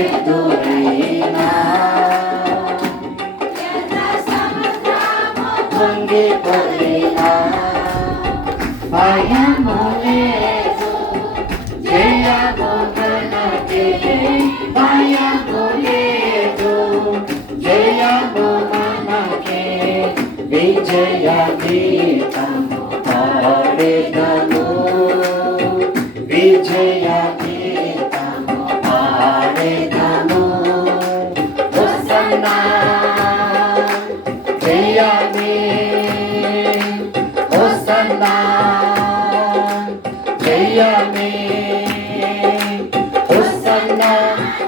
ఎదురైనా పొంగిపోయినా భయము లేదు, జయము మనకే. భయము లేదు, జయము మనకే. విజయ గీతము పాడెదము, విజయ గీతము పాడెదము. హోసన్నా జయమే, హోసన్నా జయమే, హోసన్నా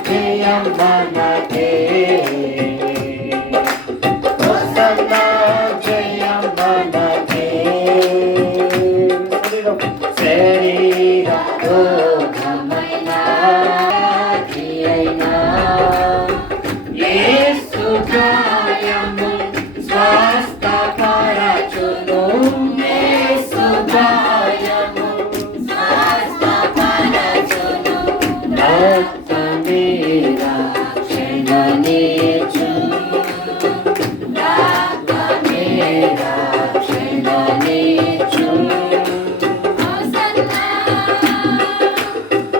జయం మనకే. హోసన్నా జయం మనకే. శరీర రోగమైనా అయినా యేసు గాయము స్వస్థపరచును, యేసు గాయము స్వస్థపరచును. రక్తమే రక్షణనిచ్చు, రక్తమే రక్షణనిచ్చు.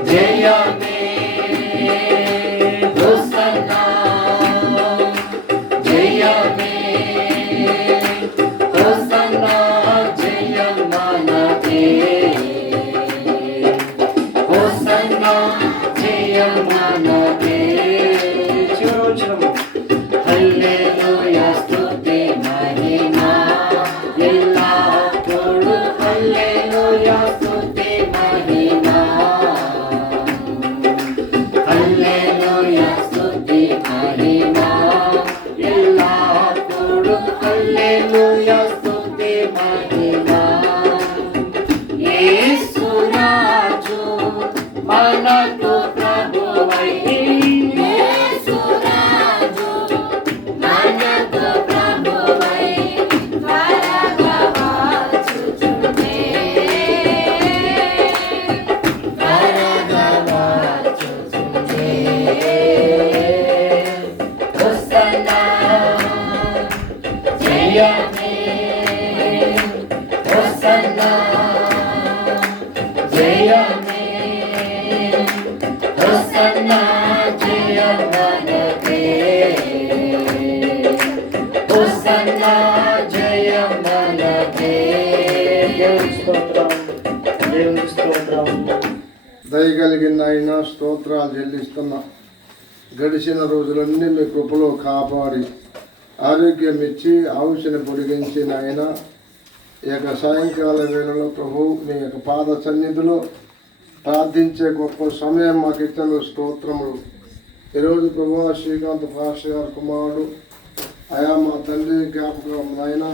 జయమే, హోసన్నా జయమే, హోసన్నా జయం మనకే. హోసన్నా జయం మనకే. చివరోచనము హల్లెలూయా స్తుతి మహిమా ఎల్లప్పుడూ. హల్లెలూయా స్తుతి మహిమా, హల్లెలూయా స్తుతి మహిమా ఎల్లప్పుడూ. హల్లెలూయా స్తుతి మహిమా. యేసు రాజు మనకు ప్రభువై, యేసు రాజు మనకు ప్రభువై త్వరగా వచ్చుచుండే, త్వరగా వచ్చుచుండే. హోసన్నా జయమే, హోసన్నా జయమే, హోసన్నా జయం మనకే. హోసన్నా జయం మనకే. దేవుని స్తోత్రం, దేవుని స్తోత్రం. దయగలిగిన ఆయన స్తోత్రాలు చెల్లిస్తున్నా. గడిచిన రోజులన్నీ మీ కృపలో కాపాడి ఆరోగ్యం ఇచ్చి ఆయుష్ని పొడిగించిన ఆయన ఈ యొక్క సాయంకాల వేళలో ప్రభు మీ యొక్క పాద సన్నిధిలో ప్రార్థించే గొప్ప సమయం మాకు ఇచ్చిన స్తోత్రములు. ఈరోజు ప్రభు శ్రీకాంత్ పాస్టర్ గారి కుమారుడు అయా మా తండ్రి జ్ఞాపకం ఆయన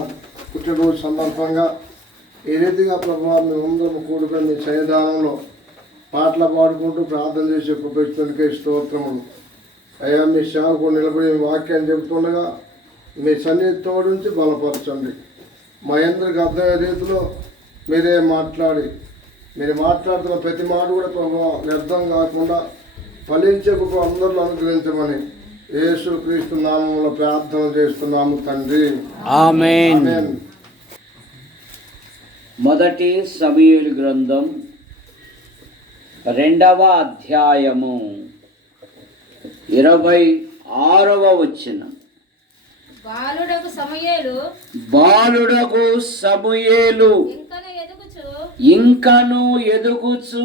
పుట్టినరోజు సందర్భంగా ఈ రీతిగా ప్రభు మేమందరం కూడుకొని మీ సన్నిధానంలో పాటలు పాడుకుంటూ ప్రార్థన చేసే కృపస్తునికే స్తోత్రములు. అయ్యా మీ సేవకు నిలబడి వాక్యాన్ని చెబుతుండగా మీ సన్నిధితో నుంచి బలపరచండి. మా అందరికి అర్థమయ్యే రీతిలో మీరే మాట్లాడి, మీరు మాట్లాడుతున్న ప్రతి మాట కూడా ప్రభావం వ్యర్థం కాకుండా ఫలించే గొప్ప అందరిలో అనుగ్రహించమని యేసు క్రీస్తు నామములో ప్రార్థన చేస్తున్నాము తండ్రి, ఆమేన్. మొదటి సమూయేలు గ్రంథం 2వ అధ్యాయము 26వ వచనం. బాలుడకు సమూయేలు ఇంకను ఎదుగుచు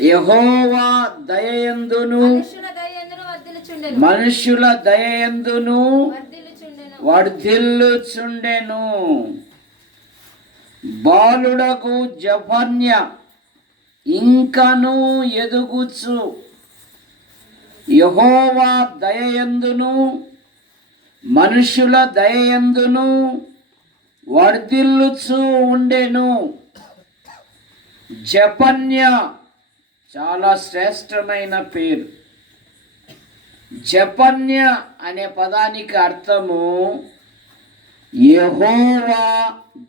యెహోవా దయయందును మనుష్యుల దయయందును వర్ధిల్లుచుండెను. బాలుడకు జఫన్య ఇంకను ఎదుగుచు యెహోవా దయయందును మనుష్యుల దయయందును వర్ధిల్లుచు ఉండెను. జఫన్య చాలా శ్రేష్టమైన పేరు. జఫన్య అనే పదానికి అర్థము యెహోవా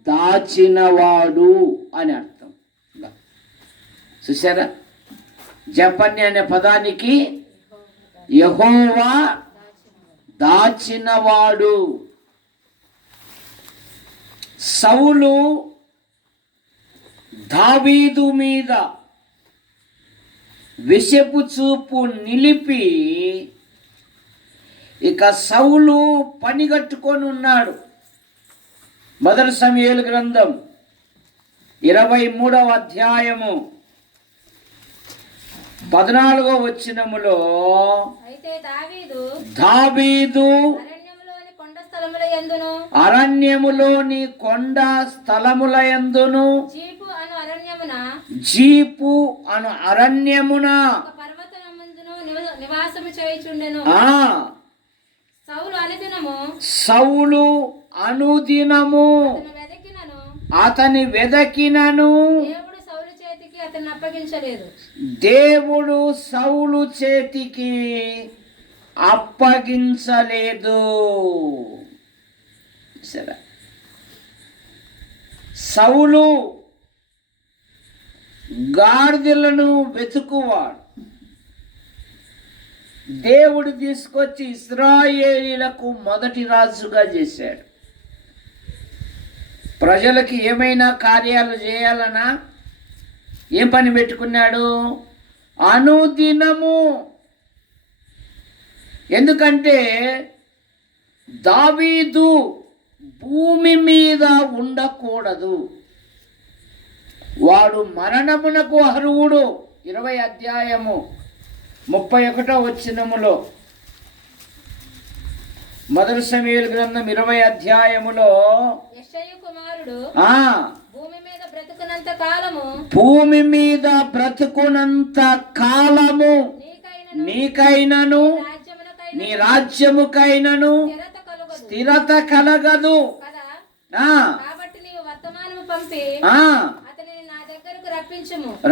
దాచినవాడు అని అర్థం. చూసారా, జపన్య అనే పదానికి యెహోవా దాచినవాడు. సౌలు దావీదు మీద విషపు చూపు నిలిపి ఇక సౌలు పనిగట్టుకొని ఉన్నాడు. మొదటి సమూయేలు గ్రంథం 23వ అధ్యాయము 14వ వచనములో అయితే దావీదు అరణ్యములోని కొండ స్థలముల యందును జీపు అను అరణ్యమున ఒక పర్వతమందును నివాసము చేయుచుండెను. సౌలు అనుదినము అతని వెదకినను దేవుడు సౌలు చేతికి అతన్ని అప్పగించలేదు. దేవుడు సౌలు చేతికి అప్పగించలేదు. సరే, సౌలు గాడిదలను వెతుకువాడు. దేవుడు తీసుకొచ్చి ఇశ్రాయేలీలకు మొదటి రాజుగా చేశాడు. ప్రజలకి ఏమైనా కార్యాలు చేయాలన్నా ఏం పని పెట్టుకున్నాడు? అనుదినము. ఎందుకంటే దావీదు భూమి మీద ఉండకూడదు, వాడు మరణమునకు అర్హుడు. 20వ అధ్యాయము 31వ వచనములో, మొదటి సమూయేలు గ్రంథం 20వ అధ్యాయములో యెషయా కుమారుడు భూమి మీద బ్రతుకునంత కాలము నీకైనను నీ రాజ్యముకైనను స్థిరత కలగదు. కాబట్టి నీవు వర్తమానము పంపి అతనిని నా దగ్గరకు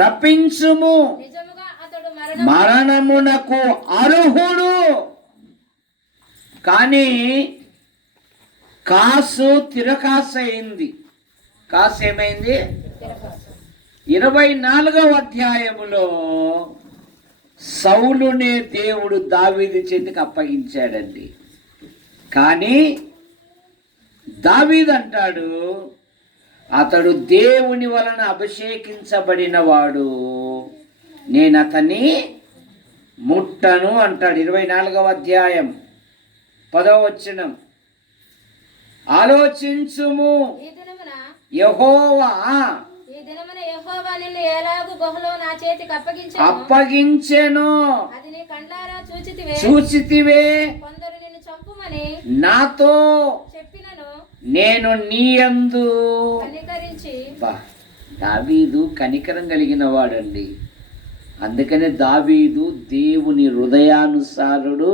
రప్పించుము. నిజముగా అతడు మరణమునకు అర్హుడు. కానీ కాసు తిరకాసు అయింది. కాసు ఏమైంది? 24వ అధ్యాయములో సౌలునే దేవుడు దావీదు చేతికి అప్పగించాడండి. కానీ దావీదు అంటాడు, అతడు దేవుని వలన అభిషేకించబడిన వాడు, నేను అతన్ని ముట్టను అంటాడు. 24వ అధ్యాయం 10వ వచనం, ఆలోచించుము యెహోవా అప్పగించెను, చూచితివే, నాతో నేను నీ యందు. దావీదు కనికరం కలిగిన వాడండి. అందుకనే దావీదు దేవుని హృదయానుసారుడు,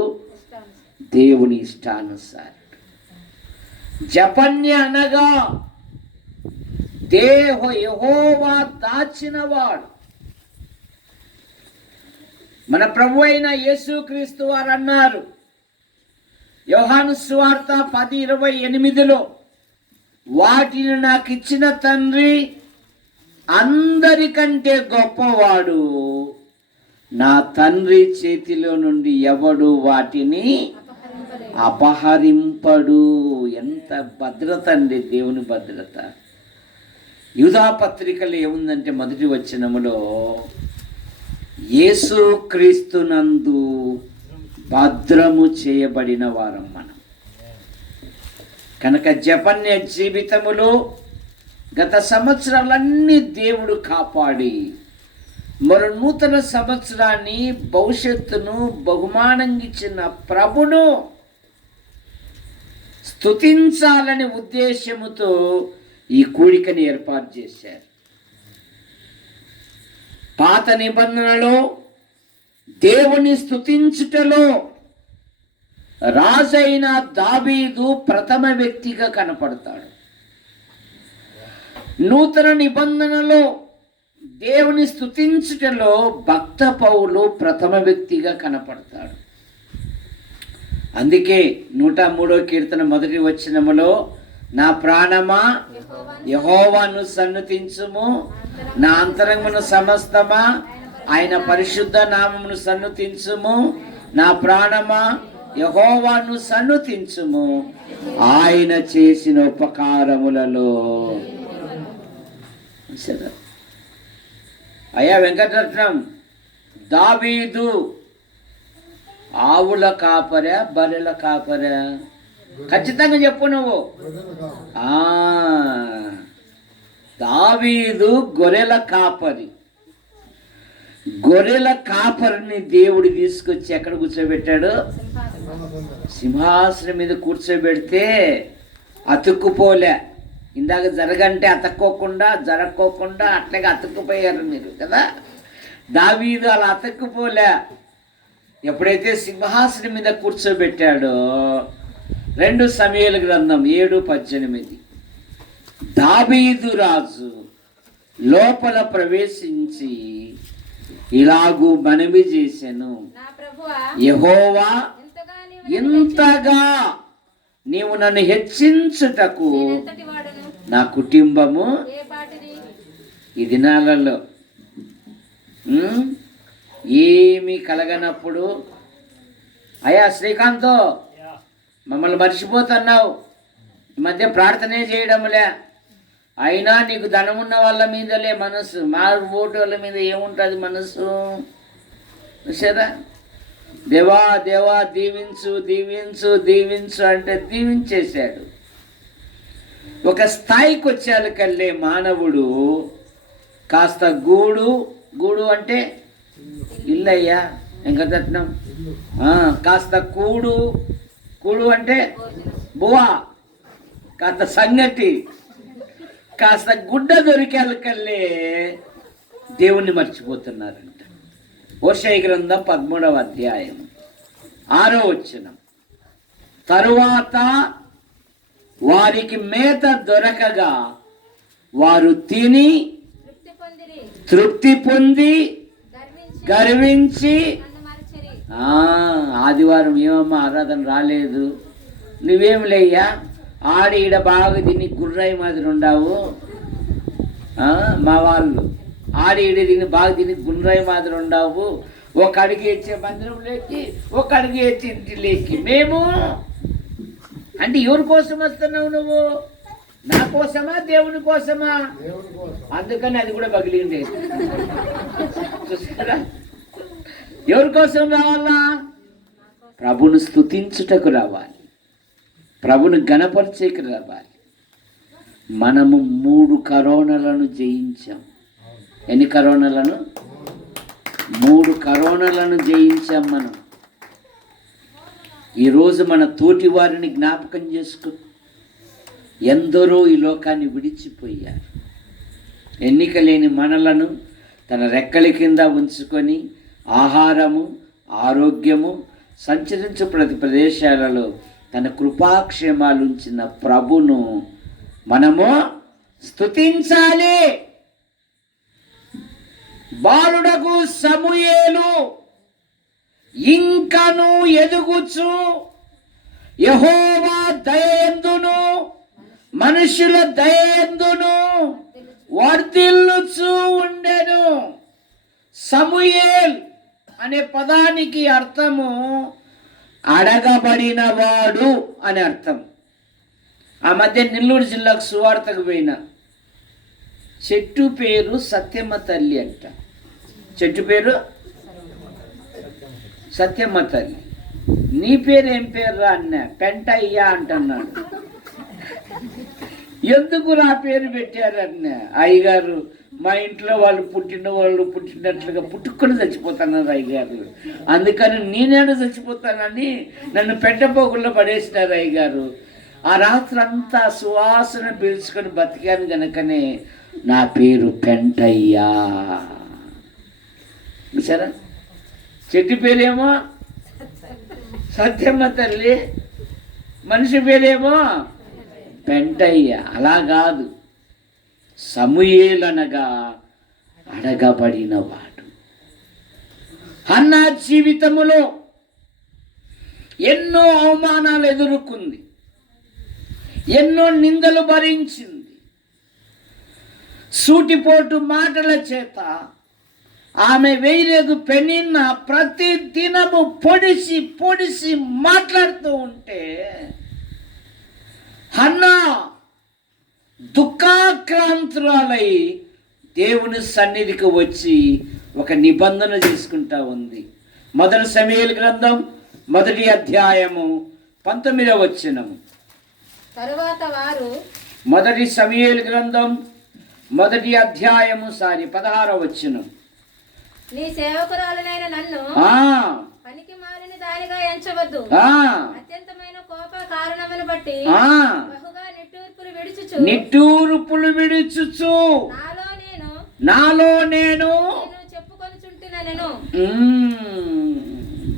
దేవుని ఇష్టానుసారుడు. జపన్య అనగా యెహోవా దాచినవాడు. మన ప్రభు అయిన యేసుక్రీస్తు వారు అన్నారు యోహాను సువార్త 10:28లో, వాటిని నాకు ఇచ్చిన తండ్రి అందరికంటే గొప్పవాడు, నా తండ్రి చేతిలో నుండి ఎవడు వాటిని అపహరింపడు. ఎంత భద్రత అండి, దేవుని భద్రత. యూదా పత్రికలో ఏముందంటే మొదటి వచనములో యేసుక్రీస్తునందు భద్రము చేయబడిన వారం మనం. కనుక జపన్య జీవితములో గత సంవత్సరాలన్నీ దేవుడు కాపాడి మరో నూతన సంవత్సరాన్ని, భవిష్యత్తును బహుమానంగా ఇచ్చిన ప్రభును స్తుతించాలని ఉద్దేశముతో ఈ కూడికని ఏర్పాటు చేశారు. పాత నిబంధనలో దేవుని స్తుతించుటలో రాజైన దావీదు ప్రథమ వ్యక్తిగా కనపడతాడు. నూతన నిబంధనలో దేవుని స్తుతించుటలో భక్త పౌలు ప్రథమ వ్యక్తిగా కనపడతాడు. అందుకే 103వ కీర్తన మొదటి వచనములో, నా ప్రాణమా యెహోవాను సన్నుతించుము, నా అంతరంగమున సమస్తమా ఆయన పరిశుద్ధ నామమును సన్నుతించుము. నా ప్రాణమా యెహోవాను సన్నుతించుము. ఆయన చేసిన ఉపకారములలో. సరే అయ్యా వెంకటరత్నం, దావీదు ఆవుల కాపరా బర్రెల కాపరా? ఖచ్చితంగా చెప్పు నువ్వు. దావీదు గొర్రెల కాపరి. గొర్రెల కాపరిని దేవుడు తీసుకొచ్చి ఎక్కడ కూర్చోబెట్టాడు? సింహాసనం మీద కూర్చోబెడితే అతుక్కుపోలే. ఇందాక జరగంటే జరక్కోకుండా అట్లాగే అతుక్కుపోయారు మీరు కదా. దావీదు అలా అతుక్కుపోలే. ఎప్పుడైతే సింహాసనం మీద కూర్చోబెట్టాడో 2 సమూయేలు గ్రంథం 7:18 దావీదు రాజు లోపల ప్రవేశించి ఇలాగూ మనవి చేసెను, నా ప్రభువా, యెహోవా, ఇంతగా నీవు నన్ను హెచ్చించుటకు ఎంతటి వాడును, నా కుటుంబము ఏ పాటిది? ఈ దినాలలో ఏమీ కలగనప్పుడు, అయ్యా శ్రీకాంత్ మమ్మల్ని మర్చిపోతున్నావు, ఈ మధ్య ప్రార్థనే చేయడంలే, అయినా నీకు ధనమున్న వాళ్ళ మీదలే మనసు, మా ఓటు వాళ్ళ మీద ఏముంటుంది మనసు? సరే దేవా దేవా దీవించు దీవించు దీవించు అంటే దీవించేశాడు. ఒక స్థాయికి వచ్చేకల్లే మానవుడు కాస్త గూడు అంటే ఇల్లయ్యా వెంకటరత్నం, కాస్త కూడు అంటే బువా, కాస్త సంగటి, కాస్త గుడ్డ దొరికేకల్లే దేవుణ్ణి మర్చిపోతున్నారంట. హోషేయ గ్రంథం 13వ అధ్యాయం 6వ వచనం. తరువాత వారికి మేత దొరకగా వారు తిని తృప్తి పొంది గర్వించి, ఆదివారం ఏమమ్మా ఆరాధన రాలేదు, నువ్వేం లేయ్యా ఈడ బాగా తిని గుర్రాయి మాదిరి ఉండావు, మా వాళ్ళు ఈడ తిని బాగా తిని గుర్రాయి మాదిరి ఉండావు, ఒక అడిగి వచ్చే మందిరంలోకి ఒక అడిగి వచ్చే ఇంటిలోకి. మేము అంటే ఎవరి కోసం వస్తున్నావు నువ్వు? నా కోసమా దేవుని కోసమా? అందుకని అది కూడా పగిలింది. చూస్తారా, ఎవరి కోసం రావాలా? ప్రభును స్తుతించుటకు రావాలి, ప్రభును గణపరిచేకి రావాలి. మనము 3 కరోనాలను జయించాం. ఎన్ని కరోనాలను? 3 కరోనాలను జయించాం మనం. ఈరోజు మన తోటి వారిని జ్ఞాపకం చేసుకో. ఎందరో ఈ లోకాన్ని విడిచిపోయారు. ఎన్నిక లేని మనలను తన రెక్కల కింద ఉంచుకొని ఆహారము, ఆరోగ్యము, సంచరించు ప్రతి ప్రదేశాలలో తన కృపాక్షేమాలు ఉంచిన ప్రభును మనము స్తుతించాలి. బాలుడకు సమూయేలు ఇంకను ఎదుగుచు యెహోవా దయయందును మనుషుల దయయందును వర్ధిల్లుచు ఉండెను. సమూయేల్ అనే పదానికి అర్థము అడగబడినవాడు అని అర్థం. ఆ మధ్య నెల్లూరు జిల్లాకు సువార్తకు పోయిన చెట్టు పేరు సత్యమ్మ తల్లి అంట. చెట్టు పేరు సత్యమ్మ తల్లి. నీ పేరు ఏం పేరు రా అన్న? పెంటయ్యా అంటున్నాడు. ఎందుకు నా పేరు పెట్టారన్న? అయ్యగారు మా ఇంట్లో వాళ్ళు పుట్టినట్లుగా పుట్టుకొని చచ్చిపోతున్నారు అయ్యగారు, అందుకని నేనేడు చచ్చిపోతానని నన్ను పెట్టపోగుల్లో పడేసినారు అయ్యగారు. ఆ రాత్రి అంతా సువాసన పీల్చుకొని బతికాను గనుకనే నా పేరు పెంటయ్యా. సరే, చెట్టు పేరేమో సత్యమ్మ తల్లి, మనిషి పేరేమో పెంటయ్య. అలా కాదు, సమూయేలు అనగా అడగబడినవాడు. హన్నా జీవితములో ఎన్నో అవమానాలు ఎదుర్కొంది, ఎన్నో నిందలు భరించింది. సూటిపోటు మాటల చేత ఆమె వేయిరేగు పెనిన్న ప్రతి దినము పొడిసి పొడిసి మాట్లాడుతూ ఉంటే హన్నా దుఃఖాక్రాంతురాలై దేవుని సన్నిధికి వచ్చి ఒక నిబంధన చేసుకుంటా ఉంది. మొదటి సమూయేలు గ్రంథం 1వ అధ్యాయము 19వ వచనము. తరువాత వారు మొదటి సమూయేలు గ్రంథం 1వ అధ్యాయము 16వ వచనం. నీ సేవకురాలనైన నన్ను ఆ పనికి మాలిన దానిగా ఎంచవద్దు. ఆ అత్యంతమైన కోప కారణమును బట్టి ఆ బహుగా నిట్టూర్పులు విడుచుచు నాలో నేను చెప్పుకొనుచుంటున్నాను.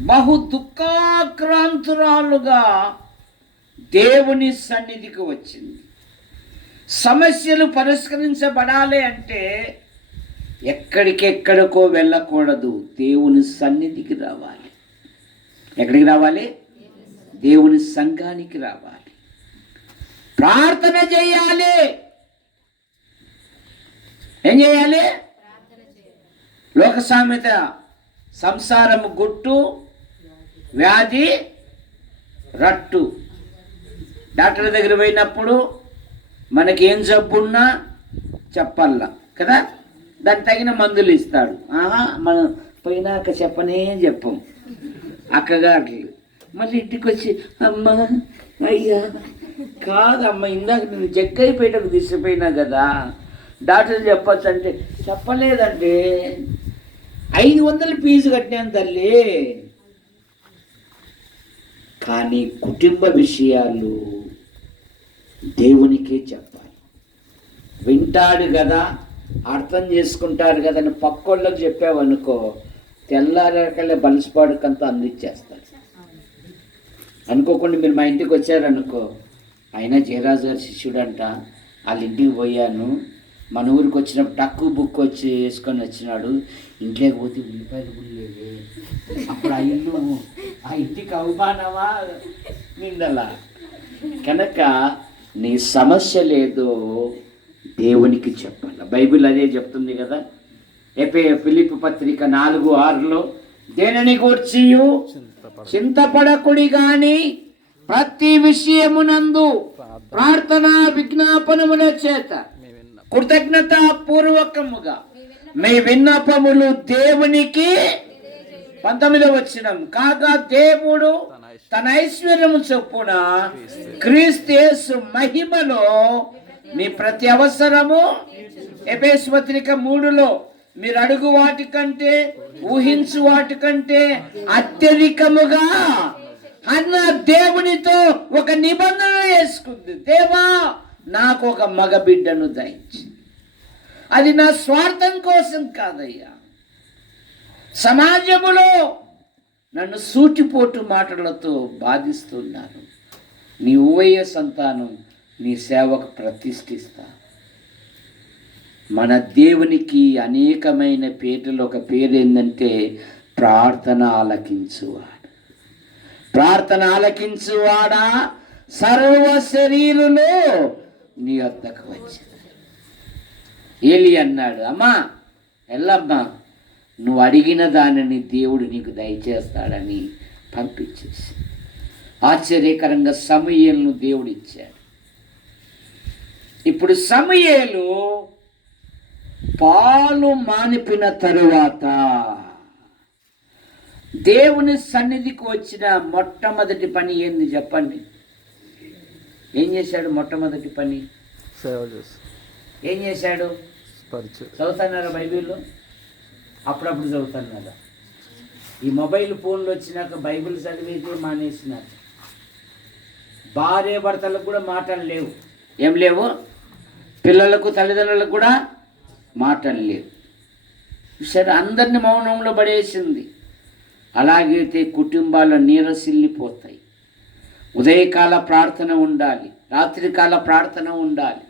బహు దుఃఖాక్రాంతురాలుగా దేవుని సన్నిధికి వచ్చింది. సమస్యలు పరిష్కరించబడాలి అంటే ఎక్కడికెక్కడికో వెళ్ళకూడదు, దేవుని సన్నిధికి రావాలి. ఎక్కడికి రావాలి? దేవుని సంఘానికి రావాలి, ప్రార్థన చేయాలి. ఏం చేయాలి? లోక సామెత, సంసారము గుట్టు, వ్యాధి రట్టు. డాక్టర్ దగ్గర పోయినప్పుడు మనకి ఏం జబ్బున్నా చెప్పాల కదా, దానికి తగిన మందులు ఇస్తాడు. మనం పోయినాక చెప్పనే చెప్పం. అక్కగారు మళ్ళీ ఇంటికి వచ్చి అమ్మ అయ్యా కాదమ్మ, ఇందాక నేను జగ్గైపేటకు తీసుకుపోయినా కదా, డాక్టర్ చెప్పచ్చు అంటే చెప్పలేదంటే 500 ఫీజు కట్టినాను తల్లి. కానీ కుటుంబ విషయాలు దేవునికే చెప్పాలి. వింటాడు కదా, అర్థం చేసుకుంటారు కదా అని పక్కోళ్ళకి చెప్పావనుకో, తెల్లారకల్లా బలిసిపాడుకంతా అందించేస్తాడు. అనుకోకుండా మీరు మా ఇంటికి వచ్చారనుకో, అయినా జయరాజు గారి శిష్యుడంట, వాళ్ళ ఇంటికి పోయాను, మన ఊరికి వచ్చినప్పుడు టక్కు బుక్ వచ్చి వేసుకొని వచ్చినాడు, ఇంట్లోకి పోతే ఉల్లిపాయలు గుళ్ళేవే, అప్పుడు ఆ ఇంటికి అవమానమా నిందలా. కనుక నీ సమస్య లేదో దేవునికి చెప్పాలి. బైబిల్ అదే చెప్తుంది కదా. ఫిలిప్పీ పత్రిక 4:6 దేనిని గూర్చి చింతపడకుడి గాని ప్రతి విషయమునందు ప్రార్థన విజ్ఞాపనముల చేత కృతజ్ఞత పూర్వకముగా మీ విన్నపములు దేవునికి 19వ వచనం కాగా దేవుడు తన ఐశ్వర్యము చొప్పున క్రీస్తు యేసు మహిమలో మీ ప్రతి అవసరము, ఎఫెసు పత్రిక 3 మీరు అడుగు వాటి కంటే ఊహించు వాటి కంటే అత్యధికముగా అన్న దేవునితో ఒక నిబంధన వేసుకుంది. దేవా నాకు ఒక మగ బిడ్డను దయచి, అది నా స్వార్థం కోసం కాదయ్యా, సమాజములో నన్ను సూటిపోటు మాటలతో బాధిస్తున్నారు, నీ ఉవయ్య సంతానం నీ సేవకు ప్రతిష్ఠిస్తా. మన దేవునికి అనేకమైన పేర్లు, ఒక పేరు ఏంటంటే ప్రార్థన ఆలకించువాడు. ప్రార్థన ఆలకించువాడా సర్వ శరీరులు నీ వద్దకు వచ్చింది. ఏలి అన్నాడు, అమ్మా ఎల్లమ్మా, నువ్వు అడిగిన దానిని దేవుడు నీకు దయచేస్తాడని పంపించేసి ఆశ్చర్యకరంగా సమూయేలును దేవుడు ఇచ్చాడు. ఇప్పుడు సమూయేలు పాలు మానిపిన తరువాత దేవుని సన్నిధికి వచ్చిన మొట్టమొదటి పని ఏంది చెప్పండి? ఏం చేశాడు? మొట్టమొదటి పని ఏం చేశాడు? చదువుతున్నారా బైబిల్లో? అప్పుడప్పుడు చదువుతున్నారా? ఈ మొబైల్ ఫోన్లు వచ్చినాక బైబిల్ చదివితే మానేసినారు. భార్య భర్తలకు కూడా మాటలు లేవు. ఏం లేవు? పిల్లలకు తల్లిదండ్రులకు కూడా మాటలు లేవు. సరే, అందరిని మౌనంలో పడేసింది. అలాగైతే కుటుంబాలు నీరసిల్లిపోతాయి. ఉదయకాల ప్రార్థన ఉండాలి, రాత్రికాల ప్రార్థన ఉండాలి.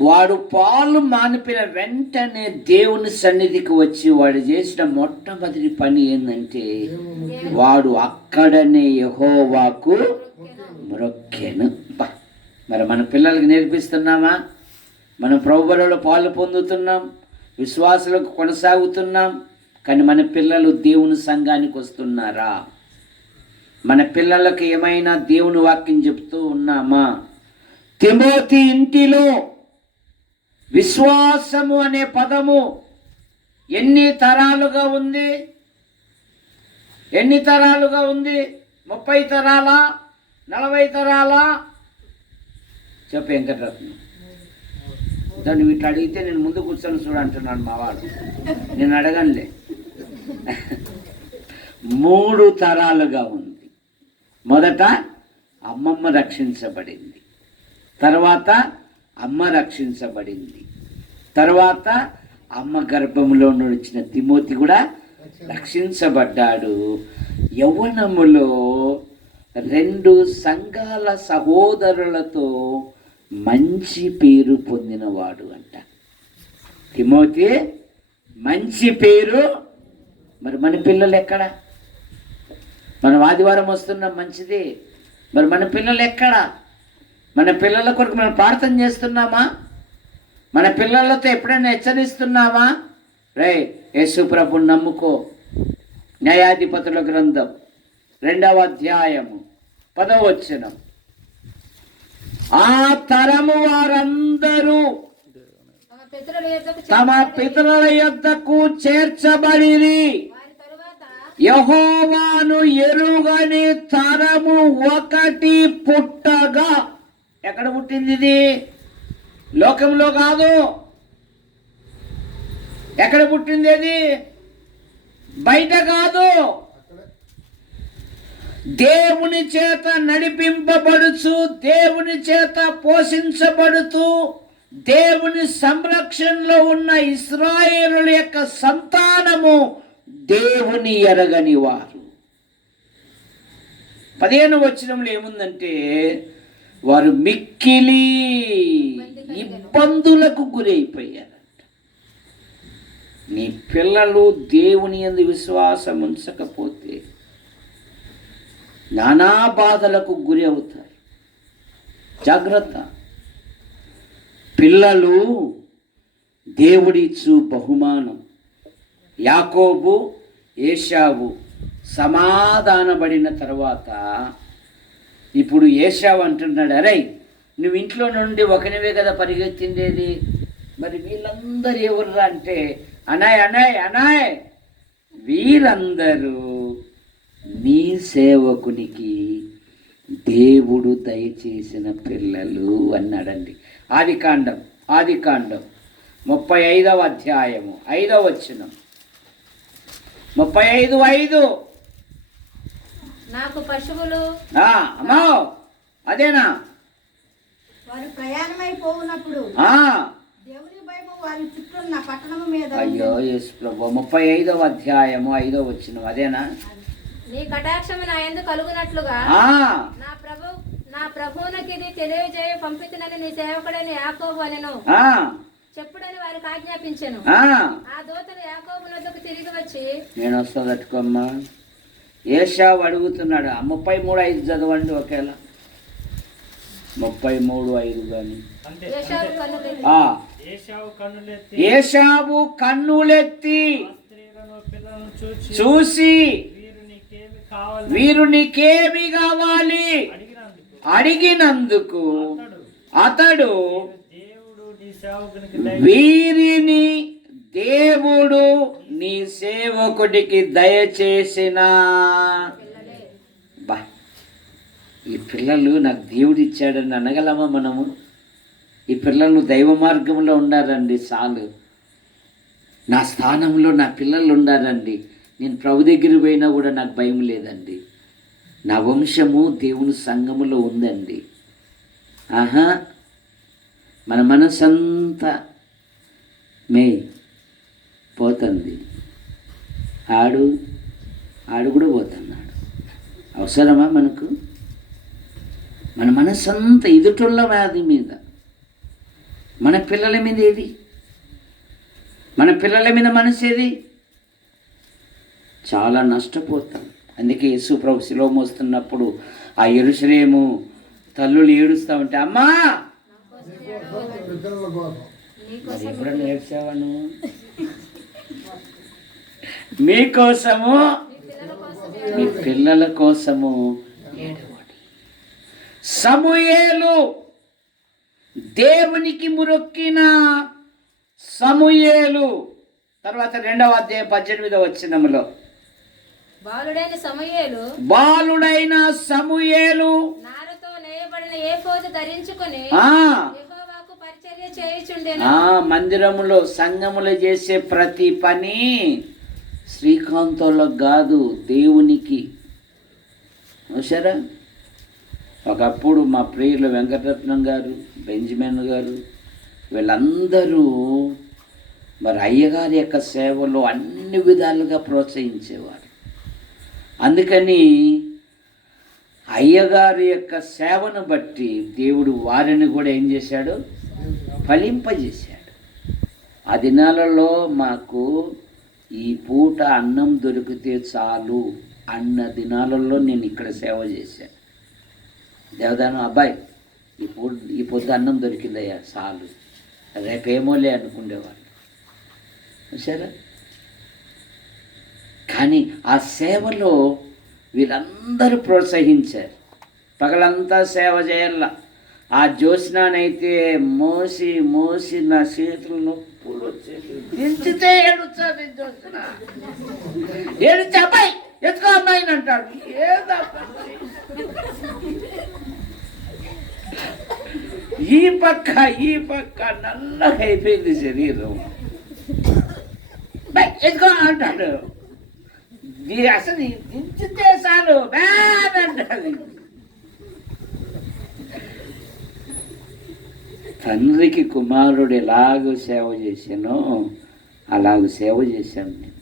వాడు పాలు మానిపిన వెంటనే దేవుని సన్నిధికి వచ్చి వాడు చేసిన మొట్టమొదటి పని ఏంటంటే, వాడు అక్కడనే యెహోవాకు మొక్కెను. మరి మన పిల్లలకి నేర్పిస్తున్నామా? మనం ప్రభువులలో పాలు పొందుతున్నాం, విశ్వాసులకు కొనసాగుతున్నాం, కానీ మన పిల్లలు దేవుని సంఘానికి వస్తున్నారా? మన పిల్లలకు ఏమైనా దేవుని వాక్యం చెప్తూ ఉన్నామా? తిమోతి ఇంటిలో విశ్వాసము అనే పదము ఎన్ని తరాలుగా ఉంది? 30 తరాలా, 40 తరాలా? చెప్పు వెంకటరత్నం. దాన్ని వీటి అడిగితే నేను ముందు కూర్చొని చూడంటున్నాను మా వాడు. నేను అడగనులే. 3 తరాలుగా ఉంది. మొదట అమ్మమ్మ రక్షించబడింది, తర్వాత అమ్మ రక్షించబడింది, తర్వాత అమ్మ గర్భంలో నడిచిన తిమోతి కూడా రక్షించబడ్డాడు. యవ్వనములో 2 సంఘాల సహోదరులతో మంచి పేరు పొందినవాడు అంట తిమోతి. మంచి పేరు. మరి మన పిల్లలు ఎక్కడ? మనం ఆదివారం వస్తున్నాం, మంచిది. మరి మన పిల్లలు ఎక్కడ? మన పిల్లల కొరకు మనం ప్రార్థన చేస్తున్నామా? మన పిల్లలతో ఎప్పుడైనా హెచ్చరిస్తున్నామా? రే, యేసు ప్రభుని నమ్ముకో. న్యాయాధిపతుల గ్రంథం 2వ అధ్యాయము 10వ వచనం. ఆ తరము వారందరూ తమ పితరుల యొద్దకు చేర్చబడిరి. యెహోవాను ఎరుగని తరము ఒకటి పుట్టగా. ఎక్కడ పుట్టింది ఇది? లోకంలో కాదు. ఎక్కడ పుట్టింది అది? బయట కాదు. దేవుని చేత నడిపింపబడుచు, దేవుని చేత పోషించబడుతూ, దేవుని సంరక్షణలో ఉన్న ఇశ్రాయేలుల యొక్క సంతానము దేవుని ఎరగని వారు. 15వ వచనంలో ఏముందంటే, వారు మిక్కిలి ఇబ్బందులకు గురైపోయారంట. నీ పిల్లలు దేవుని యందు విశ్వాసం ఉంచకపోతే నానా బాధలకు గురి అవుతారు. జాగ్రత్త. పిల్లలు దేవుడిచ్చు బహుమానం. యాకోబు, ఏశావు సమాధానపడిన తర్వాత ఇప్పుడు ఏశావు అంటున్నాడు, అరే నువ్వు ఇంట్లో నుండి ఒకనివే కదా పరిగెత్తిండేది, మరి వీళ్ళందరూ ఎవర్రా అంటే, అనాయ్ వీరందరూ నీ సేవకునికి దేవుడు దయచేసిన పిల్లలు అన్నాడండి. ఆదికాండం 35వ అధ్యాయము 5వ వచనం. 35:5. నాకు పశువులు అమ్మా అదేనా? వారు ప్రయాణమైపోవునప్పుడు దేవుని భయము వారి చుట్టూన్న పట్టణము మీద. అయ్యో యేసు ప్రభు. 35వ అధ్యాయము 5వ వచనం అదేనా? నీ కటాక్షము నా యందు కలుగునట్లుగా నా ప్రభువునకి ఇది తెలియజేయ పంపితునని నీ సేవకుడైన యాకోబు అనెను. చెప్పుడని వారికి ఆజ్ఞాపించెను. ఆ దూతలు యాకోబు వద్దకు తిరిగి వచ్చి, నేను వస్తాదట్టుకోమ్మా. ఏశావు అడుగుతున్నాడు. 33:5 చదవండి ఒకేలా. 33:5 కానీ. ఏశావు కన్నులెత్తి చూసి, వీరు నీకేమి కావాలి అడిగినందుకు అతడు, వీరిని దేవుడు నీ సేవకుడికి దయచేసిన. బా, ఈ పిల్లలు నాకు దేవుడు ఇచ్చాడని అనగలమా మనము? ఈ పిల్లలు దైవ మార్గంలో ఉన్నారండి. చాలు. నా స్థానంలో నా పిల్లలు ఉన్నారండి. నేను ప్రభు దగ్గర పోయినా కూడా నాకు భయం లేదండి. నా వంశము దేవుని సంఘములో ఉందండి. మన మనసంతా పోతుంది. ఆడు కూడా పోతున్నాడు. అవసరమా మనకు? మన మనసంతా ఎదుటోళ్ళ వ్యాధి మీద, మన పిల్లల మీద ఏది? మన పిల్లల మీద మనసేది? చాలా నష్టపోతాం. అందుకే యేసు ప్రభు శిలువ మోస్తున్నప్పుడు ఆ యెరూషలేము తల్లులు ఏడుస్తూ ఉంటే, అమ్మా మరి ఎప్పుడన్నా ఏడ్చావా నువ్వు? మీకోసము మీ పిల్లల కోసము ఏడవడి. సమూయేలు దేవునికి మొక్కిన సమూయేలు తర్వాత 2వ అధ్యాయం 18వ వచనములో బాలుడైన సమూయేలు నారతో నేయబడిన ఏఫోదు ధరించుకొని యెహోవాకు పరిచర్య చేయుచుండెను. మందిరములో సంఘములో చేసే ప్రతి పని శ్రీకాంతోళ్ళకు కాదు, దేవునికి. చూసారా, ఒకప్పుడు మా ప్రియులు వెంకటరత్నం గారు, బెంజమిన్ గారు, వీళ్ళందరూ మరి అయ్యగారి యొక్క సేవలో అన్ని విధాలుగా ప్రోత్సహించేవారు. అందుకని అయ్యగారి యొక్క సేవను బట్టి దేవుడు వారిని కూడా ఏం చేశాడు? ఫలింపజేశాడు. ఆ దినాలలో మాకు ఈ పూట అన్నం దొరికితే చాలు అన్న దినాలలో నేను ఇక్కడ సేవ చేశాను. దేవదానం అబ్బాయి ఈ పొద్దు అన్నం దొరికిందయ్యా చాలు, రేపేమోలే అనుకునేవాళ్ళు. చూసారా, కానీ ఆ సేవలో వీళ్ళందరూ ప్రోత్సహించారు. పగలంతా సేవ చేయాల. ఆ జ్యోత్స్నానైతే మోసి మోసి నా చేతులు నొప్పులు వచ్చేసి దించితే ఏడుస్తుంది. జ్యోత్స్న ఏడిచి అబ్బాయి ఎత్తుకో అమ్మాయిని అంటాడు. ఈ పక్క నల్లగా అయిపోయింది శరీరం. ఎత్తుకో అంటాడు. అసలు దించితే చాలు బ్యాడ్ అంటాడు. తండ్రికి కుమారుడు ఎలాగో సేవ చేశానో అలాగ సేవ చేశాను నేను.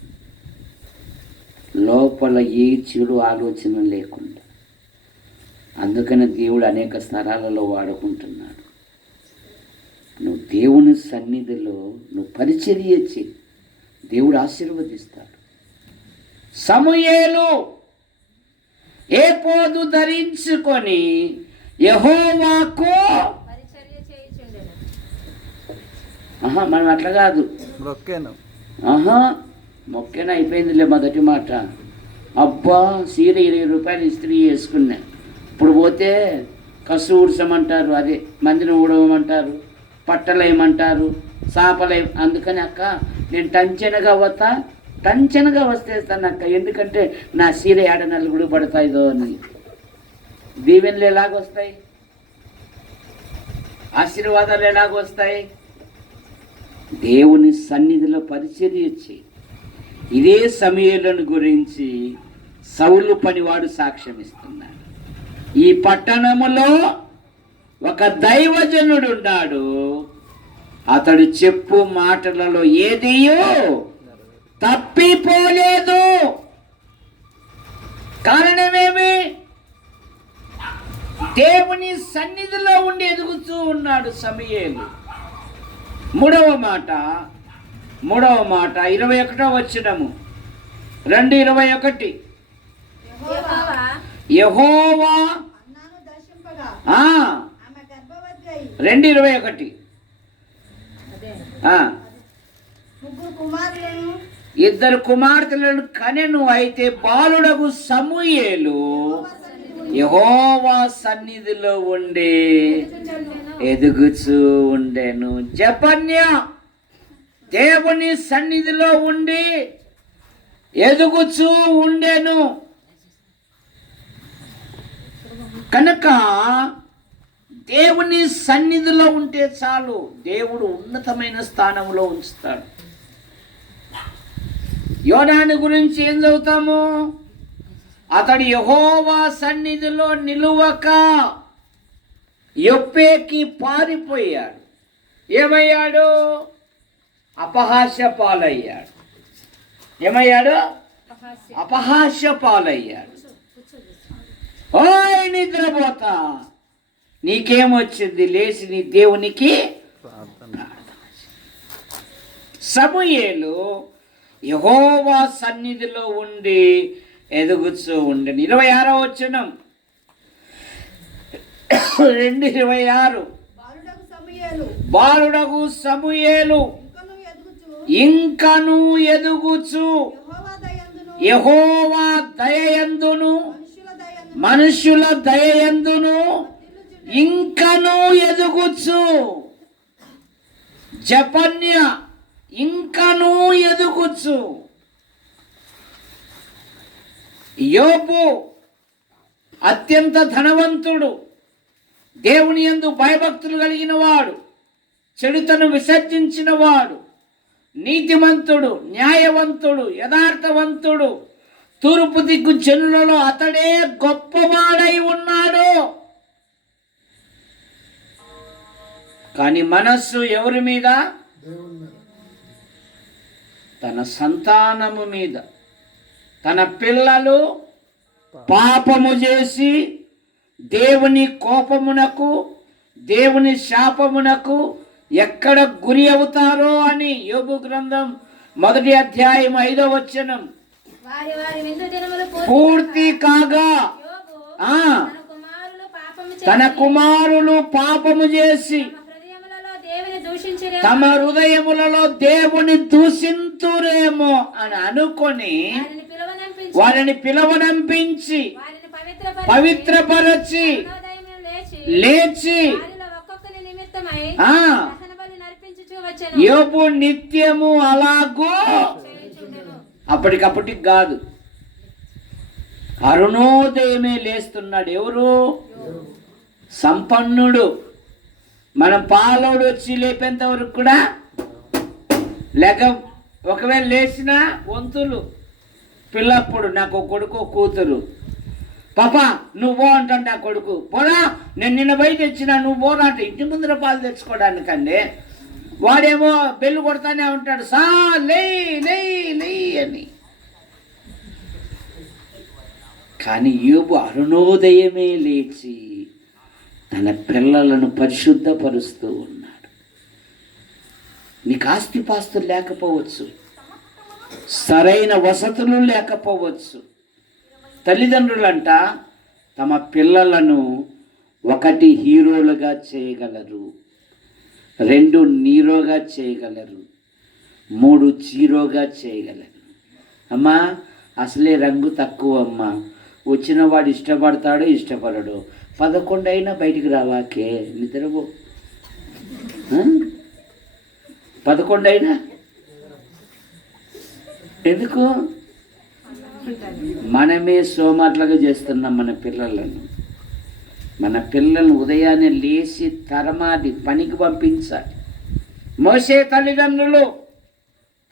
లోపల ఏ చెడు ఆలోచన లేకుండా. అందుకని దేవుడు అనేక స్థలాలలో వాడుకుంటున్నాడు. నువ్వు దేవుని సన్నిధిలో నువ్వు పరిచర్య చేయి, దేవుడు ఆశీర్వదిస్తాడు. సమూయేలు ఏపోదు ధరించుకొని యెహోవాకు మనం అట్లా కాదు, మొక్కేనా అయిపోయిందిలే మొదటి మాట. అబ్బా చీర 20 రూపాయలు ఇస్త్రీ వేసుకున్నా, ఇప్పుడు పోతే కసు ఊడ్చమంటారు, అదే మందిని ఊడవమంటారు, పట్టలేయమంటారు, చాపలే. అందుకని అక్క నేను టంచనగా వస్తేస్తాను అక్క, ఎందుకంటే నా చీర 7 నలుగుడు పడతాయిదో అని. దీవెనలు ఎలాగొస్తాయి? ఆశీర్వాదాలు ఎలాగొస్తాయి? దేవుని సన్నిధిలో పరిచర్య చేయి. ఇదే సమూయేలును గురించి సౌలు పనివాడు సాక్ష్యం ఇస్తున్నాడు. ఈ పట్టణములో ఒక దైవజనుడు ఉన్నాడు, అతడు చెప్పు మాటలలో ఏదియో తప్పిపోలేదు. కారణమేమి? దేవుని సన్నిధిలో ఉండి ఎదుగుతూ ఉన్నాడు సమూయేలు. మూడవ మాట 21వ వచనము 2:21. యెహోవా 2:21 2 కుమార్తెలను కనెను. అయితే బాలుడగు సమూయేలు యెహోవా సన్నిధిలో ఉండి ఎదుగుచూ ఉండెను. జపన్య దేవుని సన్నిధిలో ఉండి ఎదుగుచూ ఉండెను. కనుక దేవుని సన్నిధిలో ఉంటే చాలు, దేవుడు ఉన్నతమైన స్థానంలో ఉంచుతాడు. యోనాను గురించి ఏం చదువుతాము? అతడు యెహోవా సన్నిధిలో నిలువక యొప్పేకి పారిపోయాడు. ఏమయ్యాడు? అపహాస్య పాలయ్యాడు. ఏమయ్యాడు? అపహాస్య పాలయ్యాడు. ఓయ్ నిద్రపోతా, నీకేమొచ్చింది? లేచి నీ దేవునికి సమూయేలు యెహోవా సన్నిధిలో ఉండి ఎదుగుచూ ఉండెను. 26వ వచనం 2:26. బాలుడగు సమూయేలు ఇంకను ఎదుగుచు యెహోవా దయయందును మనుషుల దయను మనుషుల దయయందును ఇంకను ఎదుగుచు. జపన్య ఇంకను ఎదుగుచు. యోబు అత్యంత ధనవంతుడు, దేవుని యందు భయభక్తులు కలిగిన వాడు, చెడుతను విసర్జించిన వాడు, నీతిమంతుడు, న్యాయవంతుడు, యథార్థవంతుడు, తూర్పు దిక్కు జనులలో అతడే గొప్పవాడై ఉన్నాడు. కానీ మనస్సు ఎవరి మీద? తన సంతానము మీద. తన పిల్లలు పాపము చేసి దేవుని కోపమునకు, దేవుని శాపమునకు ఎక్కడ గురి అవుతారో అని యోబు గ్రంథం 1వ అధ్యాయం 5వ వచనం. వారి వారి విందు దినములు పూర్తి కాగా యోబు ఆ తన కుమారులు పాపము చేసి తమ హృదయములలో దేవుని దూషింతురేమో అని అనుకొని వారిని పిలవనంపించి పవిత్రపరచి లేచి యోబు నిత్యము అలాగూ అప్పటికప్పటికి కాదు, అరుణోదయమే లేస్తున్నాడు. ఎవరు? సంపన్నుడు. మనం పాలోడు వచ్చి లేపేంత వరకు కూడా లేక, ఒకవేళ లేచిన వంతులు పిల్లప్పుడు నాకు కొడుకు కూతురు, పాపా నువ్వు పో అంటండి. ఆ కొడుకు పోరా, నేను నిన్న బయట తెచ్చినా నువ్వు పోరా అంటే ఇంటి ముందర పాలు తెచ్చుకోవడానికండి. వాడేమో బెల్లు కొడతానే ఉంటాడు, సా లే లే లే అని. కానీ యోబు అరుణోదయమే లేచి తన పిల్లలను పరిశుద్ధపరుస్తూ ఉన్నాడు. నీకు ఆస్తిపాస్తులు లేకపోవచ్చు, సరైన వసతులు లేకపోవచ్చు. తల్లిదండ్రులంట తమ పిల్లలను 1 హీరోలుగా చేయగలరు, 2 నీరోగా చేయగలరు, 3 జీరోగా చేయగలరు. అమ్మా అసలే రంగు తక్కువ అమ్మా, వచ్చిన వాడు ఇష్టపడతాడో ఇష్టపడడు. 11 అయినా బయటికి రావాకే, నిద్రపో. 11 అయినా ఎందుకు? మనమే సోమర్లుగా చేస్తున్నాం మన పిల్లలను. మన పిల్లలను ఉదయాన్నే లేచి తరమాది పనికి పంపించాలి. మోసే తల్లిదండ్రులు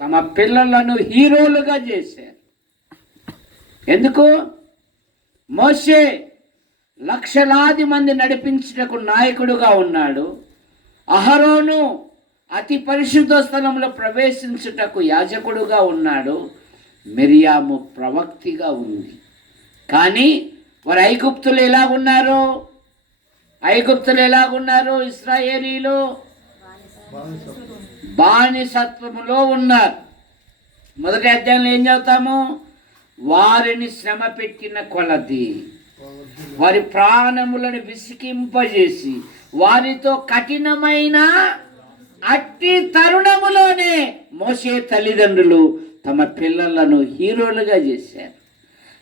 తమ పిల్లలను హీరోలుగా చేశారు. ఎందుకు? మోసే లక్షలాది మంది నడిపించుటకు నాయకుడుగా ఉన్నాడు. అహరోను అతి పరిశుద్ధ స్థలంలో ప్రవేశించుటకు యాజకుడుగా ఉన్నాడు. మిరియాము ప్రవక్తిగా ఉంది. కానీ వారు ఐగుప్తులు ఎలాగున్నారు? ఇశ్రాయేలీలు బానిసత్వములో ఉన్నారు. 1వ అధ్యాయంలో ఏం చదువుతాము? వారిని శ్రమ పెట్టిన కొలది వారి ప్రాణములను విసికింపజేసి వారితో కఠినమైన అట్టి తరుణములోనే మోసే తల్లిదండ్రులు తమ పిల్లలను హీరోలుగా చేశారు.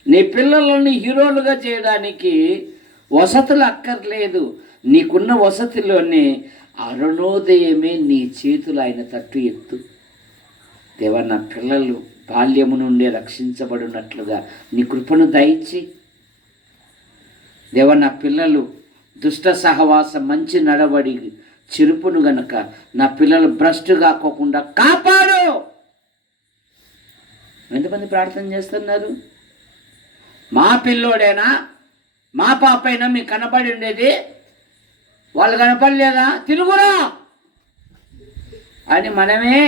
నీ పిల్లలను హీరోలుగా చేయడానికి వసతులు అక్కర్లేదు. నీకున్న వసతిలోనే అరుణోదయమే నీ చేతులు ఆయన తట్టు ఎత్తు. దేవా, నా పిల్లలు బాల్యము నుండి రక్షించబడినట్లుగా నీ కృపను దయచి. దేవా, నా పిల్లలు దుష్ట సహవాసం మంచి నడవడి చెరుపును గనక నా పిల్లలు భ్రష్టు కాకోకుండా కాపాడు. ఎంతమంది ప్రార్థన చేస్తున్నారు? మా పిల్లోడైనా మా పాపైనా మీకు కనపడి ఉండేది, వాళ్ళు కనపడలేదా? తిరుగురా అని మనమే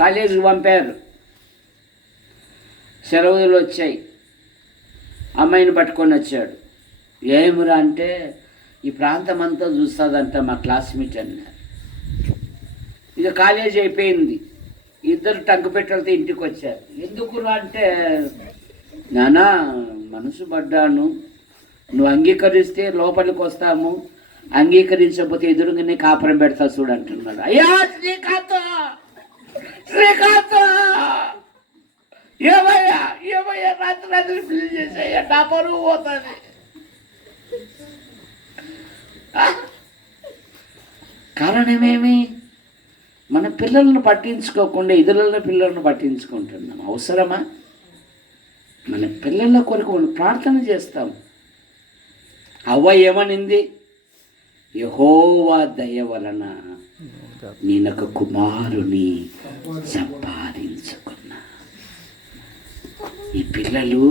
కాలేజీకి పంపారు. సెలవులు వచ్చాయి, అమ్మాయిని పట్టుకొని వచ్చాడు. ఏమిరా అంటే ఈ ప్రాంతం అంతా చూస్తుందంట మా క్లాస్మేట్ అన్నారు. ఇక కాలేజీ అయిపోయింది, 2 టంకు పెట్టలతో ఇంటికి వచ్చారు. ఎందుకురా అంటే, నానా మనసు పడ్డాను, నువ్వు అంగీకరిస్తే లోపలికి వస్తాము, అంగీకరించకపోతే ఎదురుగానే కాపురం పెడతా చూడు అంటున్నాడు. అయ్యా శ్రీకాంత్ ఏమయ్యా రాత్రి పెళ్లి చేసాయ్యా, నా పరువు పోతుంది. కారణమేమి? మన పిల్లలను పట్టించుకోకుండా ఇతరుల పిల్లలను పట్టించుకుంటున్నాం. అవసరమా? మన పిల్లల కొరకు మనం ప్రార్థన చేస్తాం. అవ్వ ఏమనింది? యెహోవా దయ వలన నేనొక కుమారుని సంపాదించుకున్నా. ఈ పిల్లలు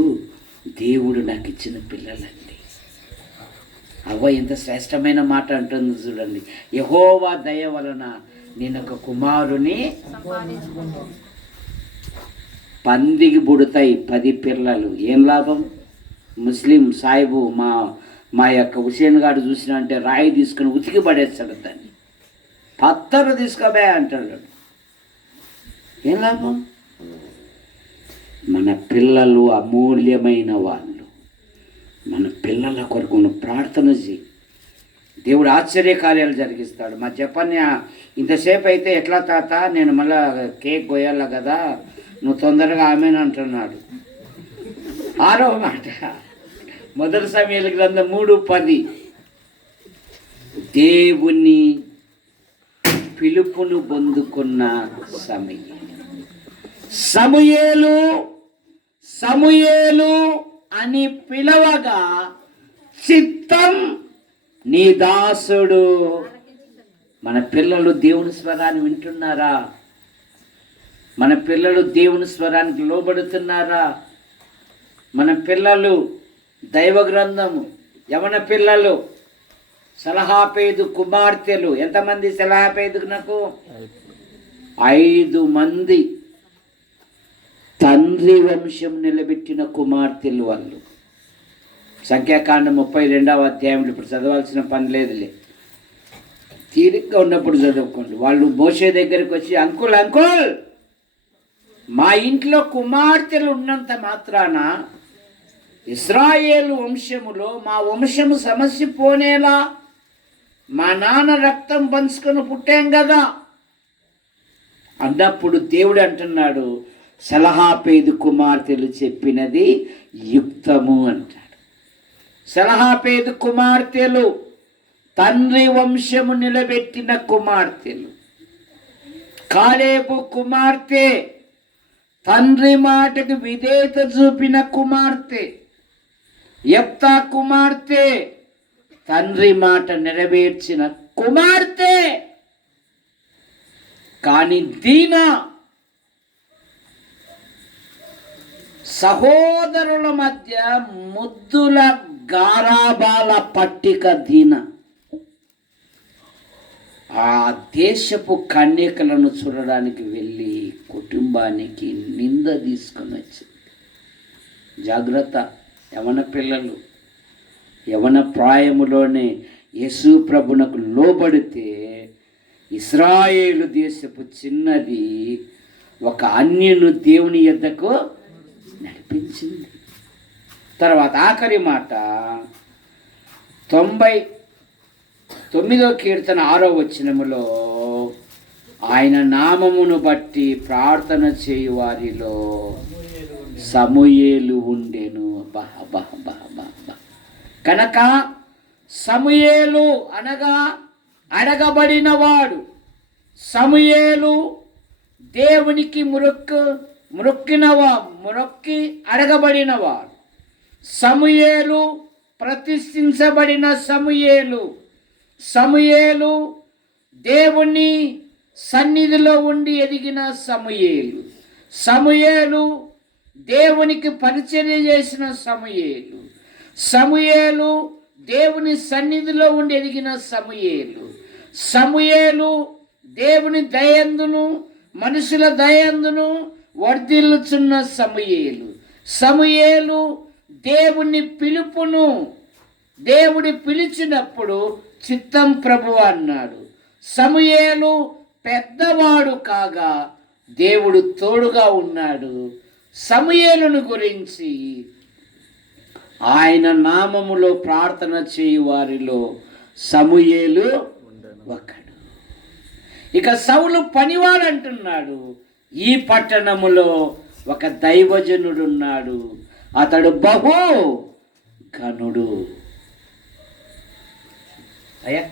దేవుడు నాకు ఇచ్చిన పిల్లలండి. అవ్వ ఎంత శ్రేష్టమైన మాట అంటుంది చూడండి. యెహోవా దయ వలన నేనొక కుమారుని. పందికి పుడతాయి 10 పిల్లలు, ఏం లాభం? ముస్లిం సాయిబు మా యొక్క హుసేన్ గారు చూసిన అంటే రాయి తీసుకుని ఉతికి పడేస్తాడు, దాన్ని పత్తరు తీసుకోబే అంటాడు. ఏం లాభం? మన పిల్లలు అమూల్యమైన వాళ్ళు. మన పిల్లల కొరకు ప్రార్థన చేయి, దేవుడు ఆశ్చర్యకార్యాలు జరిగిస్తాడు. మా జపన్య ఇంతసేపు అయితే ఎట్లా తాత, నేను మళ్ళా కేక్ కోయాల కదా, నువ్వు తొందరగా ఆమెనంటున్నాడు. 6వ మాట, మొదటి సమయాల గ్రంథం 3:10. దేవుని పిలుపును పొందుకున్న సమూయేలు సమూయేలు అని పిలవగా చిత్తం నీ దాసుడు. మన పిల్లలు దేవుని స్వరాన్ని వింటున్నారా? మన పిల్లలు దేవుని స్వరానికి లోబడుతున్నారా? మన పిల్లలు దైవ గ్రంథము, యవన పిల్లలు, సలహాపేదు కుమార్తెలు. ఎంతమంది సలహాపేదుకు? నాకు 5 మంది తండ్రి వంశం నిలబెట్టిన కుమార్తెలు వాళ్ళు. సంఖ్యాకాండం 32వ అధ్యాయంలో ఇప్పుడు చదవాల్సిన పని లేదులే, తీరిగ్గా ఉన్నప్పుడు చదువుకోండి. వాళ్ళు మోషే దగ్గరికి వచ్చి, అంకుల్ మా ఇంట్లో కుమార్తెలు ఉన్నంత మాత్రాన ఇశ్రాయేలు వంశములో మా వంశము సమస్య పోనేలా, మా నాన్న రక్తం పంచుకొని పుట్టాం కదా అన్నప్పుడు దేవుడు అంటున్నాడు, సలహాపేదు కుమార్తెలు చెప్పినది యుక్తము అంటాడు. సలహాపేదు కుమార్తెలు తండ్రి వంశము నిలబెట్టిన కుమార్తెలు. కాలేబు కుమార్తె తండ్రి మాటకు విధేయత చూపిన కుమార్తె. యెఫ్తా కుమార్తె తండ్రి మాట నెరవేర్చిన కుమార్తె. కానీ దీనా సహోదరుల మధ్య ముద్దుల గారాబాల పట్టిక దీన. ఆ దేశపు కన్యకలను చూడడానికి వెళ్ళి కుటుంబానికి నింద తీసుకొని వచ్చింది. జాగ్రత్త, యవన పిల్లలు యవన ప్రాయములోనే యేసు ప్రభునకు లోబడితే ఇశ్రాయేలు దేశపు చిన్నది ఒక అన్యును దేవుని యొద్దకు నడిపించింది. తర్వాత ఆఖరి మాట 99వ కీర్తన 6వ వచనములో, ఆయన నామమును బట్టి ప్రార్థన చేయు వారిలో సమూయేలు ఉండెను. కనుక సమూయేలు అనగా అడగబడినవాడు. సమూయేలు దేవునికి మొక్కి అడగబడినవాడు. సమూయేలు ప్రతిష్ఠించబడిన సమూయేలు. సమూయేలు దేవుని సన్నిధిలో ఉండి ఎదిగిన సమూయేలు. సమూయేలు దేవునికి పరిచర్య చేసిన సమూయేలు. సమూయేలు దేవుని సన్నిధిలో ఉండి ఎదిగిన సమూయేలు. సమూయేలు దేవుని దయందును మనుషుల దయందును వర్ధిల్లుచున్న సమూయేలు. సమూయేలు దేవుని పిలుపును, దేవుడి పిలిచినప్పుడు చిత్తం ప్రభు అన్నాడు. సమూయేలు పెద్దవాడు కాగా దేవుడు తోడుగా ఉన్నాడు. సమూయేలును గురించి ఆయన నామములో ప్రార్థన చేయు వారిలో సమూయేలు ఒకడు. ఇక సౌలు పనివాడు అంటున్నాడు, ఈ పట్టణములో ఒక దైవజనుడు ఉన్నాడు, అతడు బహు ఘనుడు. అయ్యా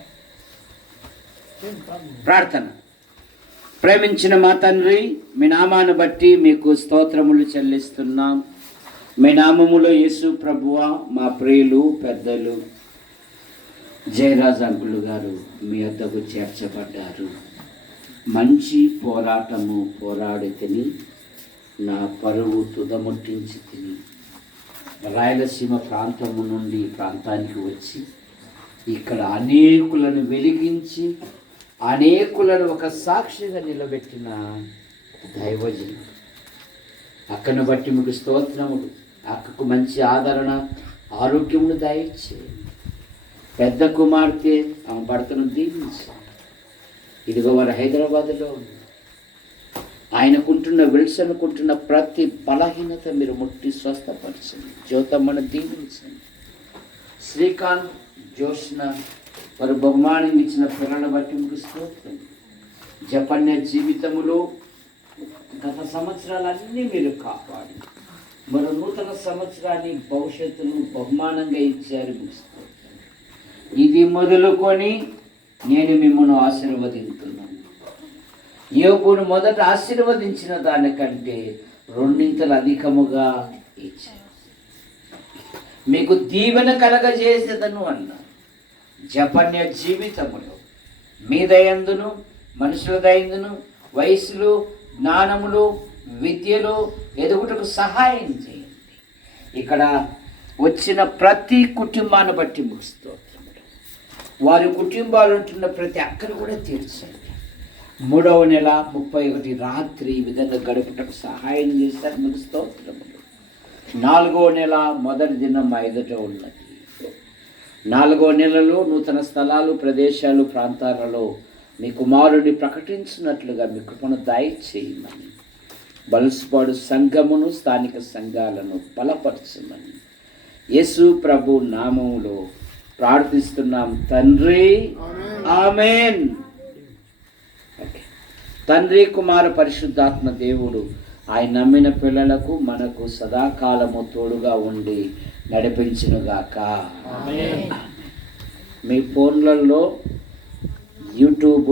ప్రార్థన. ప్రేమించిన మా తండ్రి, మీ నామాన్ని బట్టి మీకు స్తోత్రములు చెల్లిస్తున్నాం. మీ నామములో యేసు ప్రభువా, మా ప్రియులు పెద్దలు జయరాజ్ అంకులు గారు మీ వద్దకు చేర్చబడ్డారు. మంచి పోరాటము పోరాడి తిని నా పరువు తుదముట్టించి తిని రాయలసీమ ప్రాంతము నుండి ప్రాంతానికి వచ్చి ఇక్కడ అనేకులను వెలిగించి అనేకులను ఒక సాక్షిగా నిలబెట్టిన దైవజనుడు. అక్కను బట్టి మీకు స్తోత్రములు. అక్కకు మంచి ఆదరణ, ఆరోగ్యమును దయచేయండి. పెద్ద కుమార్తె ఆమె భర్తను దీవించండి. ఇదిగో వారు హైదరాబాద్లో ఆయనకుంటున్న విల్సన్కుంటున్న ప్రతి బలహీనత మీరు ముట్టి స్వస్థపరచండి. జ్యోతమ్మను దీవించండి. శ్రీకాంత్, జోష్న వారు బహుమానం ఇచ్చిన పిల్లలను బట్టి మీకు స్తోత్రం. జపన్య జీవితములో గత సంవత్సరాలన్నీ మీరు కాపాడి మరో నూతన సంవత్సరాన్ని భవిష్యత్తును బహుమానంగా ఇచ్చారు. మీకు స్తోత్రం. ఇది మొదలుకొని నేను మిమ్మల్ని ఆశీర్వదించుతున్నాను. యోబును మొదట ఆశీర్వదించిన దానికంటే రెండింతలు అధికముగా ఇచ్చాను. మీకు దీవెన కలగజేసేదను అన్నా. జపన్య జీవితములో మీ దయందును మనుషుల దయందును వయసులో జ్ఞానములు విద్యలో ఎదుగుటకు సహాయం చేయండి. ఇక్కడ వచ్చిన ప్రతి కుటుంబాన్ని బట్టి ముగిస్తోంది. వారి కుటుంబాలు ఉంటున్న ప్రతి అక్కను కూడా తీర్చండి. 3వ నెల 31 రాత్రి ఈ విధంగా గడుపుటకు సహాయం చేస్తారు. మీకు స్తోత్రములు. 4వ నెల మొదటి దినం 5ట ఉన్నది. 4వ నెలలో నూతన స్థలాలు, ప్రదేశాలు, ప్రాంతాలలో మీ కుమారుడిని ప్రకటించినట్లుగా మీ కృపను దయచేయమని, బలస్పాడు సంఘమును స్థానిక సంఘాలను బలపరచమని యేసు ప్రభు నామములో ప్రార్థిస్తున్నాం తండ్రి. ఆమేన్. తండ్రి, కుమార, పరిశుద్ధాత్మ దేవుడు ఆయన నమ్మిన పిల్లలకు మనకు సదాకాలము తోడుగా ఉండి నడిపించునుగాక. మీ ఫోన్లలో యూట్యూబ్